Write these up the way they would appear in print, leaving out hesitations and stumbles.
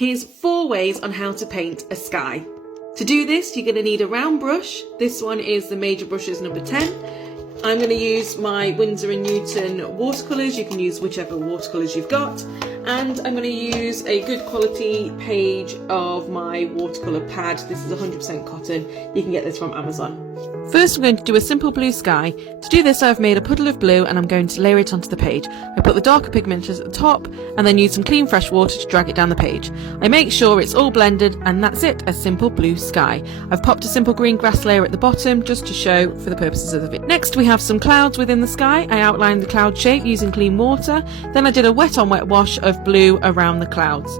Here's 4 ways on how to paint a sky. To do this, you're going to need a round brush. This one is the Major Brushes number 10. I'm going to use my Winsor & Newton watercolours. You can use whichever watercolours you've got. And I'm going to use a good quality page of my watercolour pad. This is 100% cotton. You can get this from Amazon. First, I'm going to do a simple blue sky. To do this, I've made a puddle of blue and I'm going to layer it onto the page. I put the darker pigment at the top and then use some clean fresh water to drag it down the page. I make sure it's all blended and that's it, a simple blue sky. I've popped a simple green grass layer at the bottom just to show for the purposes of the video. Next, we have some clouds within the sky. I outlined the cloud shape using clean water. Then I did a wet on wet wash of blue around the clouds.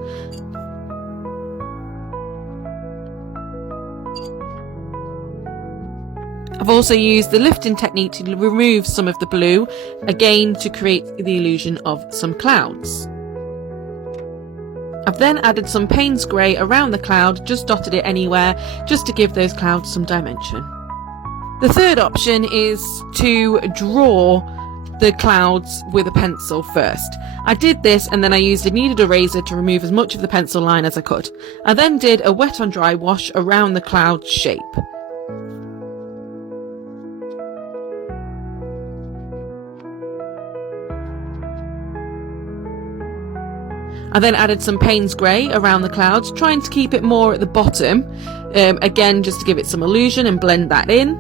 I've also used the lifting technique to remove some of the blue, again to create the illusion of some clouds. I've then added some Payne's grey around the cloud, just dotted it anywhere, just to give those clouds some dimension. The third option is to draw the clouds with a pencil first. I did this and then I used a kneaded eraser to remove as much of the pencil line as I could. I then did a wet on dry wash around the cloud shape. I then added some Payne's grey around the clouds, trying to keep it more at the bottom, again just to give it some illusion and blend that in.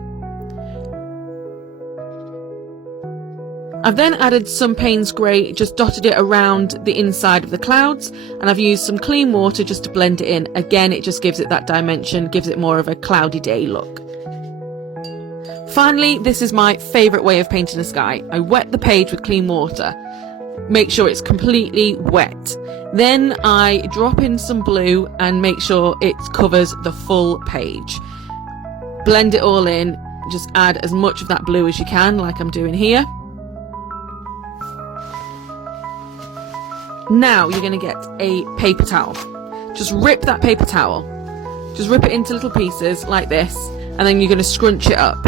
I've then added some Payne's grey, just dotted it around the inside of the clouds, and I've used some clean water just to blend it in. Again, it just gives it that dimension, gives it more of a cloudy day look. Finally, this is my favourite way of painting a sky. I wet the page with clean water. Make sure it's completely wet. Then I drop in some blue and make sure it covers the full page. Blend it all in, just add as much of that blue as you can, like I'm doing here. Now you're going to get a paper towel. Just rip that paper towel. Just rip it into little pieces like this, and then you're going to scrunch it up.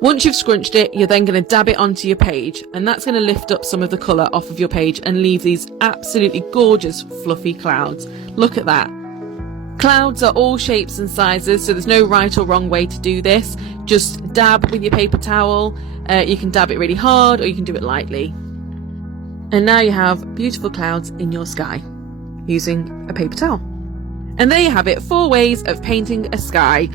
Once you've scrunched it, you're then going to dab it onto your page, and that's going to lift up some of the colour off of your page and leave these absolutely gorgeous fluffy clouds. Look at that. Clouds are all shapes and sizes, so there's no right or wrong way to do this. Just dab with your paper towel. You can dab it really hard or you can do it lightly. And now you have beautiful clouds in your sky using a paper towel. And there you have it, 4 ways of painting a sky.